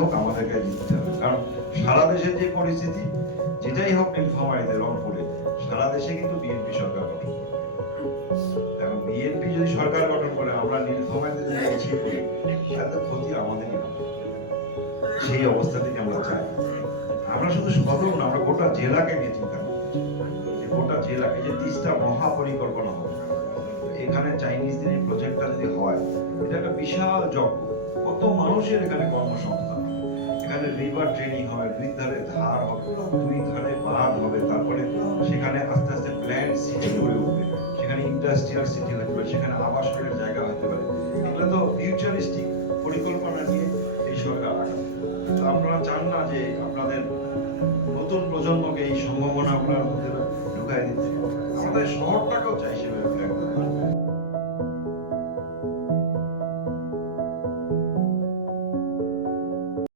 হোক আমাদেরকে জিততে হবে, কারণ সারা দেশের যে পরিস্থিতি, যেটাই হোক নীলফামারীতে রংপুরে সারা দেশে কিন্তু বিএনপি সরকার গঠন করে। এখন বিএনপি যদি সরকার গঠন করে আমরা নীলফামারীতে যদি পিছিয়ে পড়ি, তাহলে ক্ষতি আমাদেরই হবে। সেই অবস্থা থেকে আমরা চাই, আমরা শুধু সদর না, আমরা গোটা জেলাকে নিয়ে চিন্তা করি। গোটা জেলাকে যে 30টা মহাপরিকল্পনা হবে, এখানে চাইনিজ দিনের প্রজেক্টটা যদি হয়, এটা একটা বিশাল যজ্ঞ, কত মানুষের এখানে কর্মসংস্থান, এখানে রিভার ট্রেনিং হবে, দুই ধারে ধার হবে, দুই ধারে বাঁধ হবে, তারপরে সেখানে আস্তে আস্তে প্ল্যান্ট সিটি গড়ে উঠবে, সেখানে ইন্ডাস্ট্রিয়াল সিটি হতে পারে, সেখানে আবাসনের জায়গা হতে পারে। এগুলো তো ফিউচারিস্টিক পরিকল্পনা নিয়ে এই সরকার আগাবে। তো আপনারা চান না যে আপনাদের নতুন প্রজন্মকে এই সম্ভাবনা আপনার মধ্যে ঢুকাই দিতে? আমাদের শহরটাকেও চাই সেভাবে